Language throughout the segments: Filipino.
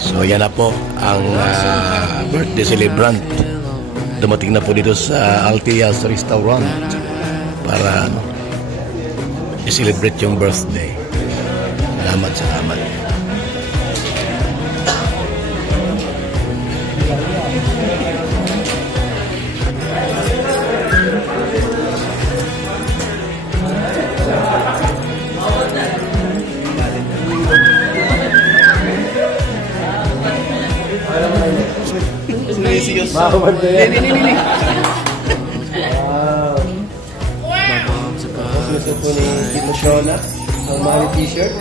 So yan na po ang birthday celebrant. Dumating na po dito sa Altias Restaurant para i-celebrate yung birthday. Salamat, salamat. Wow. Gusto po ni Tito Shona ang mga t-shirt.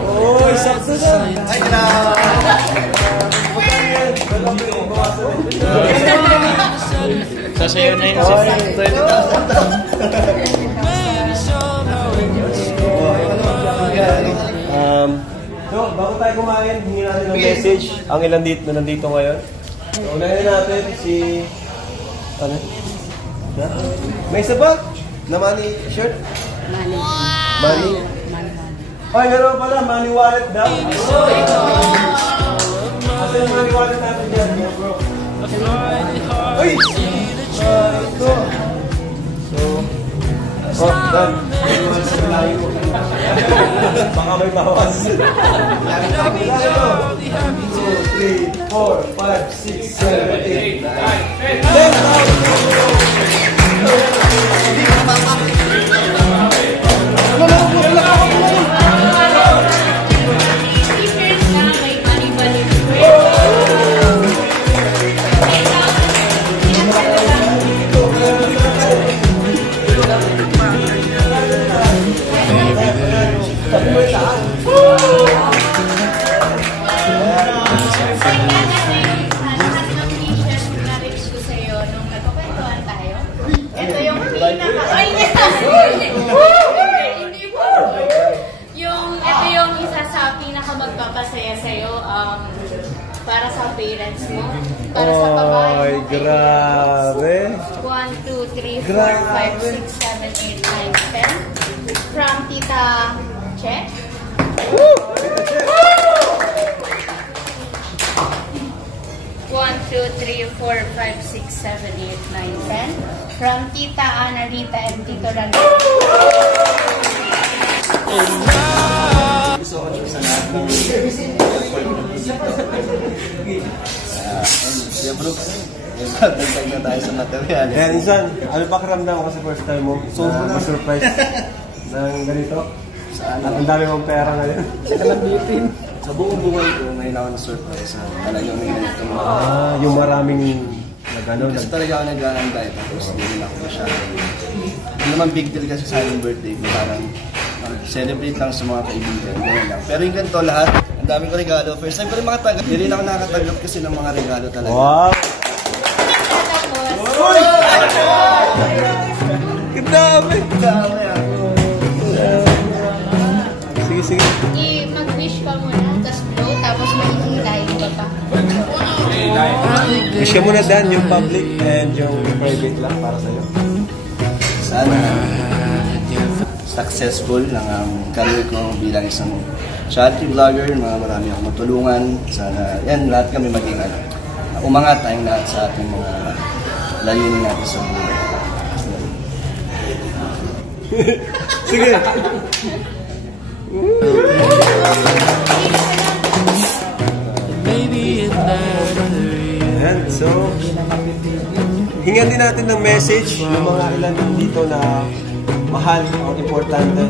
Oh, sakto na. Ay, na. Sasayo na yun. Bago tayo kumain, hingi natin ng message. Ang ilan dito na nandito ngayon. Unahin natin si... Ano? May isa ba? Na money shirt? Money. Money? Ay, meron pala. Money wallet daw. Asa yung money wallet natin dyan, bro? Uy! Ito. So, done. Baka may bawas. 2, 3, 4, 5, 6, 7, 8, 9, magpapasaya sa'yo para sa parents mo, para sa babae mo. Grabe! 1, 2, 3, 4, 5, 6, 7, 8, 9, 10 from Tita Che. 1, 2, 3, 4, 5, 6, 7, 8, 9, 10 from Tita Ana Rita and Tito Randy. Gusto ko sa lahat ng Brooks, dagdag na tayo sa material. Kaya minsan, ano pa karamdam mo kasi first time mo? Ma-surprise ng ganito? At ang dami mong pera ngayon. Sa buong buhay ko, ngayon ako na-surprise. Talagang may ganito. Yung maraming nag-ano. Kasi talaga ako nag-aantay. Tapos hindi na ako masyadong. Hindi naman big deal kasi sa aking birthday. Parang celebrate lang sa mga kaibigan. Lang. Pero yung ganito lahat, ang dami ko regalo. First time ko rin makatanggap. Hindi rin ako nakakatanggap kasi ng mga regalo talaga. Wow! Uy! Kadami! Kadami ah! Sige, sige. Mag-wish ka muna, tapos blow, tapos mahihintay ka pa. Wish ka muna Dan, yung public and yung private lang para sa'yo. Sana successful lang ang career ko bilang isang charity vlogger. Marami akong matulungan. Sana yan, lahat kami maging umangat tayong lahat sa ating mga layunin natin sa buhay. Sige! Ayan, so hingan din natin ng message ng mga ilan dito na mahal o importante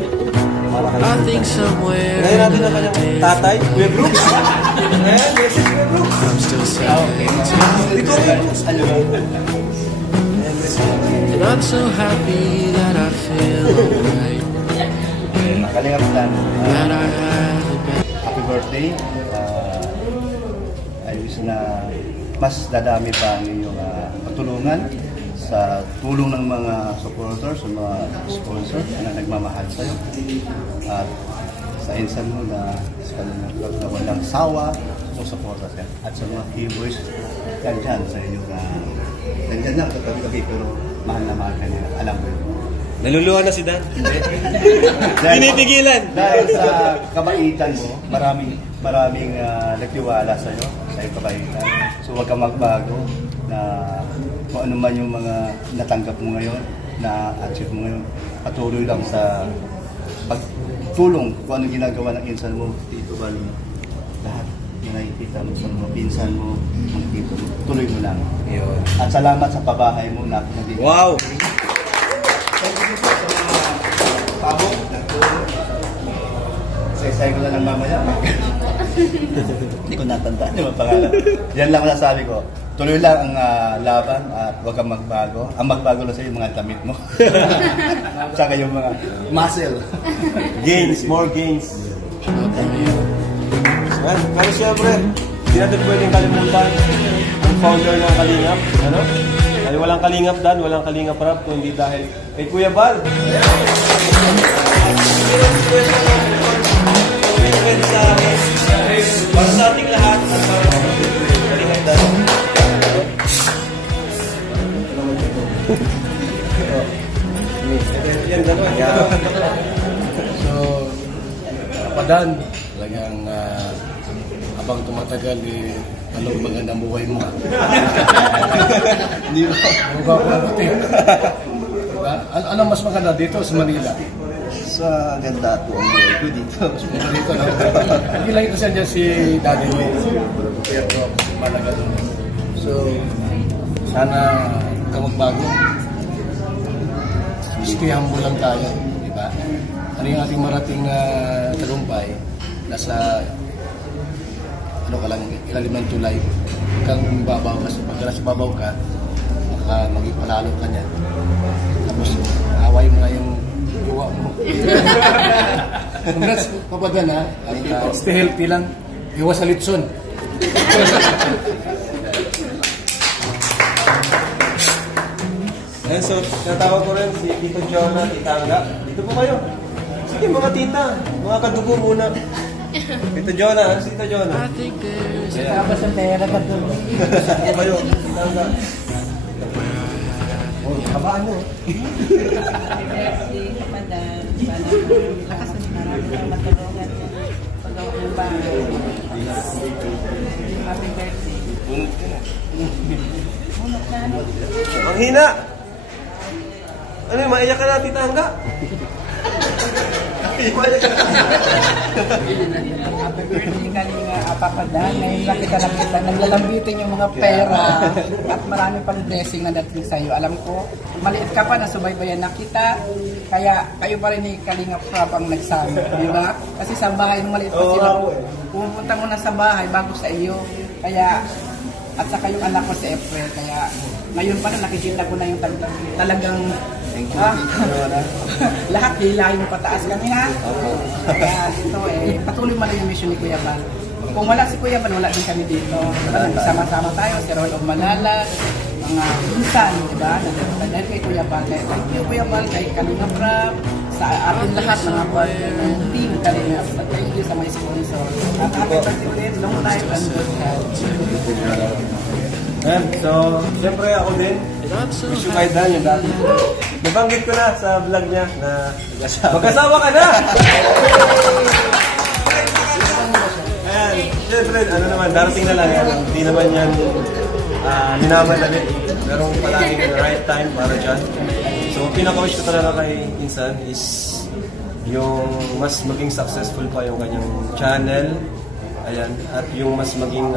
para kay Sir. Ngayon natin ang kanyang tatay, Kuya Brooks. Ayan, message Kuya Brooks. Ito Kuya Brooks. And I'm so happy that I feel right. Kalingap lang. That I have a better. Happy birthday. I wish na mas dadami pa ang inyong patulungan sa tulong ng mga supporters, sa mga sponsors na nagmamahal sa iyo. At sa insan mo na sa kanilang vlog na walang sawa sa supporters yan. At sa mga viewers, yan dyan sa inyo na nandyan lang katabi-tabi pero mahal na mahal ka nila. Alam mo yun. Naluluha na si Dan. Pinipigilan. Dahil sa kabaitan mo, maraming nagtiwala sa iyo, sa iyong kabaitan. So huwag kang magbago na kung ano man yung mga natanggap mo ngayon, na-achieve mo ngayon, patuloy lang sa pagtulong kung ano ginagawa ng insan mo, Tito Bal. Lahat na nakikita mo sa mga pinsan mo, mga tito mo, tuloy mo lang. At salamat sa pabahay mo na naging. Wow! Pabok, nagtulong. Say ko na lang mamaya. Hindi ko natandaan yung pangalan. Yan lang masasabi ko. Tuloy lang ang laban at huwag kang magbago. Ang magbago lang sa yung mga damit mo. Tsaka yung mga muscle. Gains, more gains. Pero siyempre, hindi natin pwedeng kalimutan ang founder ng Kalingap. Ano? Dahil walang Kalingap Dan, walang Kalingap Rap, kung hindi dahil kay Kuya Bal. Para sa ating lahat at para sa Kalingap Dan. Yan, gano'n. So, Padan, talagang habang tumatagal, anong magandang buhay mo. Hindi mo. Mukha ko ang puti. Anong mas maganda dito sa Manila? Sa ganda po ang buhay ko dito. Dito, no? Hindi lang kasi dyan si Daddy mo. Pero malaga doon. So, sana ka magbago. Stay humble lang tayo, di ba? Ano yung ating marating na tagumpay, nasa ano ka lang, ilalim ng tulay. Huwag kang babaw, kasi pag nasa babaw ka, baka maging palalo ka niyan. Tapos, away mo na yung buwa mo. Congrats, Papadan, ha? At stay healthy lang. Iwas sa litson. And so, natawag ko rin si Tito Jonah, Tita Angga. Dito po kayo. Sige, mga tita. Mga kadugo muna. Tito Jonah, si Tito Jonah. Tapos ang pera ka doon. Dito kayo, Tita Angga. Oh, kabaan nyo. Merci, Kapadan. Sana lakas na marami kang matulungan sa paggawa ng bahay. Happy birthday. Bunot na ano? Ang hina! Ano yun, maiyak ka na, Tita Angga? Happy birthday kanina, Papadan. Ngayon lang kita nakita. Naglalambitin yung mga pera. At marami pang blessing na dating sa'yo. Alam ko, maliit ka pa, nasubaybayan na kita. Kaya kayo pa rin ni Kalingap Rap ang nagsama. Di ba? Kasi sa bahay, nung maliit pa sila, pumunta mo na sa bahay bago sa iyo. Kaya, at saka yung anak ko si April. Kaya, ngayon pa na nakikita ko na yung talagang lahat hilahin pataas kami, ha? Kaya ito patuloy man yung mission ni Kuya Bal. Kung wala si Kuya Bal, wala din kami dito. Sama-sama tayo, si Roy of Malala, mga pinsan, di ba? Dahil kay Kuya Bal, kay Kuya Bal, kay Kalingap Rap, sa atin lahat mga partner ng team Kalingap. Thank you sa mga sponsor. At happy birthday ulit, long life and good health. So, siyempre ako din, wish you kay Dan yung dati. Nabanggit ko na sa vlog niya na mag-asawa ka na! Ayan, siyempre, ano naman, darating na lang yan. Hindi naman yan minamadali. Pero palaging right time para dyan. So, pinaka-wish ko talaga kay Insan is yung mas maging successful pa yung kanyang channel. Ayan, at yung mas maging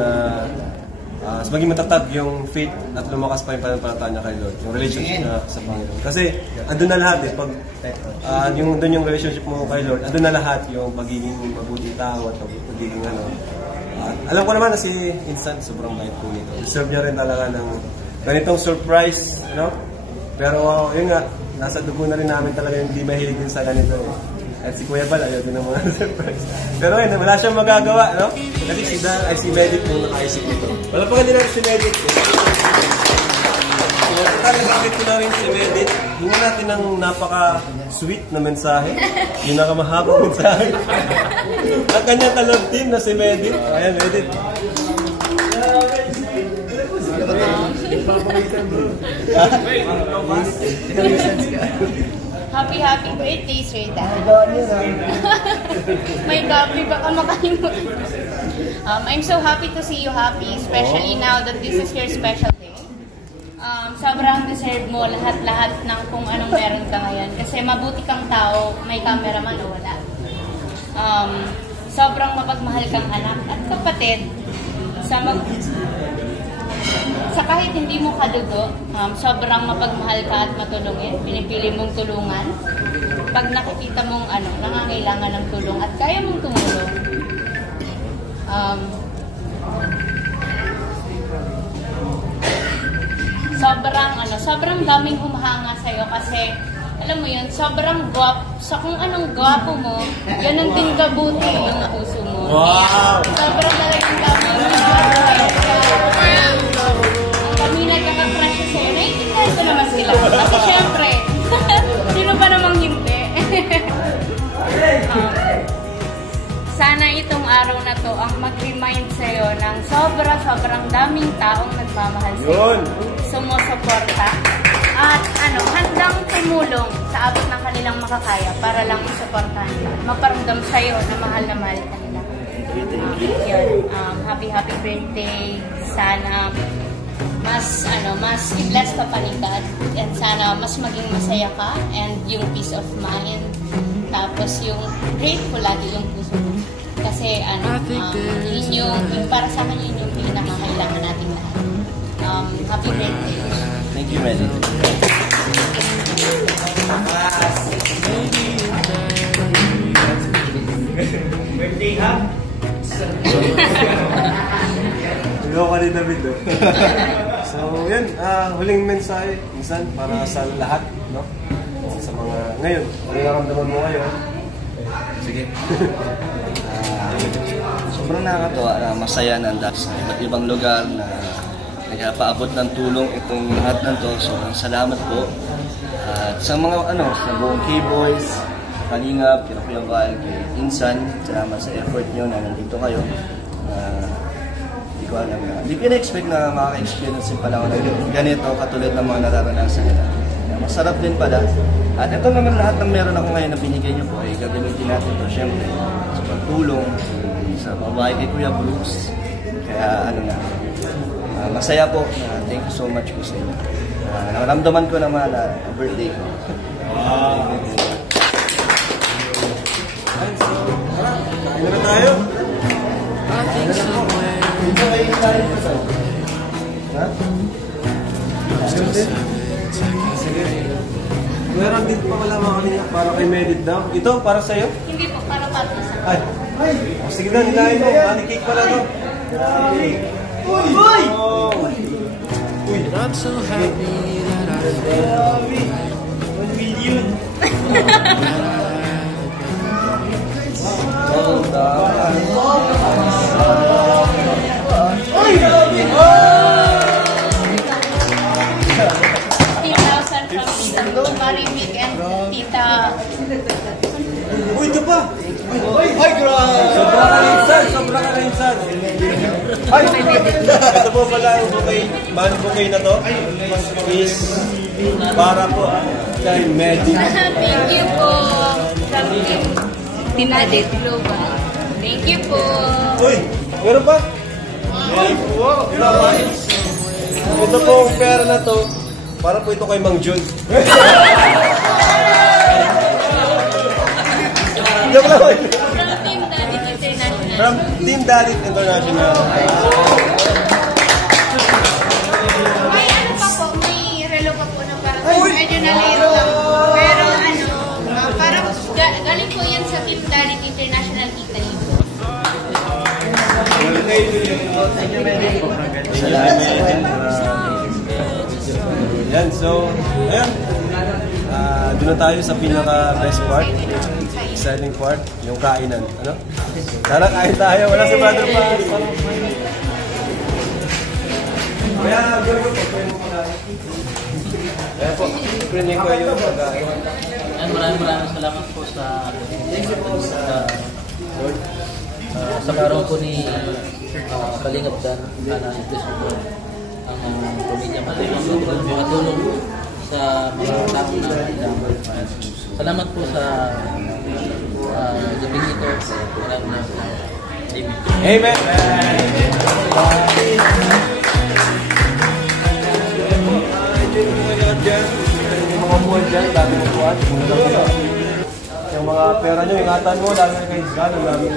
matatag yung faith at lumakas pa yung pananampalataya niya kay Lord, yung relationship niya sa Panginoon. Kasi andun na lahat pag doon yung relationship mo kay Lord, andun na lahat yung pagiging mabuting tao at pagiging alam ko naman na si Insan sobrang bait po nito. Deserve niya rin talaga ng ganitong surprise, no? Pero yun nga, nasa dugo na rin namin talaga yung hindi mahilig din sa ganito. At si Kuya Bal, ayaw din ng mga surprise. Pero yun, wala siyang magagawa, no? Kasi si Medic nung nakaisip nito. Wala pa ka din si Medic. Nagamit ko na rin si Medic. Hinga natin ng napaka-sweet na mensahe. Yung nakamahabang mensahe. Ang kanyang talog team na si Medic. Ayan, Medic. Happy birthday, Sir Dad. May copy, baka makalimutan. I'm so happy to see you happy, especially now that this is your special day. Sobrang deserve mo lahat-lahat ng kung anong meron ka ngayon. Kasi mabuti kang tao, may cameraman o wala. Sobrang mapagmahal kang anak at kapatid. Sa kahit hindi mo kadugo, sobrang mapagmahal ka at matulungin. Pinipili mong tulungan. Pag nakikita mong nangangailangan ng tulong at kaya mong tumulong. Sobrang daming humahanga sa'yo kasi alam mo yun, sobrang kung anong gwapo mo, ganun din kabuti yung puso mo. Wow! Sobrang talagang daming kami nagkaka-crush sa'yo, naiintindihan ko naman sila. Kasi syempre, sino ba namang hindi? Sana itong araw na to ang mag-remind sa'yo ng sobrang daming taong nagmamahal sa'yo. Sumusuporta. At handang tumulong sa abot ng kanilang makakaya para lang isuportahan nila. Maparamdam sa'yo na mahal ka nila. Happy birthday. Sana mas i-bless ka pa ni God. And sana mas maging masaya ka. And yung peace of mind. Tapos yung grateful lagi yung puso mo. Kasi para sa akin yun yung pinakakailangan natin lahat. Happy birthday. Thank you, Medi. Birthday ha? Ikaw ka rin David. So yun, huling mensahe minsan para sa lahat, no? Sa mga ngayon, ano naramdaman mo ngayon? Sige. Sobrang nakakatuwa na masaya na andap sa iba't ibang lugar na nagpaabot ng tulong itong lahat ng to. Sobrang salamat po. At sa mga sa buong K-Boys, Kalingap, kina Kuya Val, kay Insan, salamat sa effort nyo na nandito kayo. Hindi ko alam na. Hindi ko na-expect na makaka-experience din pala ako ng ganito katulad ng mga nararanasan nila. Masarap din pala. At ito naman lahat ng meron ako ngayon na binigay nyo po ay gagamitin natin ito syempre sa pagtulong sa babae kay Kuya Brooks. Kaya masaya po. Thank you so much po sa inyo. Naramdaman ko naman na birthday ko. Wow! Kain na tayo? Meron din pa wala mga kanina para kay Medit daw. Ito, para sa'yo? Hindi po, para patro sa Sige na, nilahin mo. Cake pala to. Uy! I'm so happy that I feel 1 million. Marimik and Tita. Uy, ito pa! Ay, grabe! Sobrang kalinsan! Sobrang kalinsan! Ay! Ito po pala yung money bouquet na to is para po kay Medi. Thank you po. From Team Tinadit Global. Thank you po. Uy! Meron pa? Ito po ang pera na to para po ito kay Mang Jun. Joke lang. From Team Dalit International. May pa po, may relo pa po na parang medyo naliro lang. Pero parang galing po yan sa Team Dalit International Italy. Yan, so, ayan. Doon na tayo sa pinaka-best part. Exciting part, yung kainan. Ano? Tara, kain tayo. Wala si Brother pa. Kaya, gawin po mo pagkain. Kaya po, printing ko yung pagkain. Maraming salamat po sa Lord. Sa araw po ni Kalingap Dan, na-impress po ang pamilya matulong sa mga tao na Salamat po sa gabing ito. Maraming Amen! Yung mga buwan dyan, dami ng buwan. Yung mga pera nyo, ingatan mo, dami na kayo dyan, ang dami.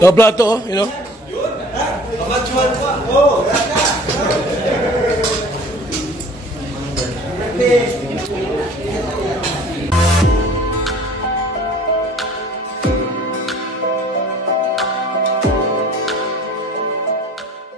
The plato, you know. Amachuan pa. Oh,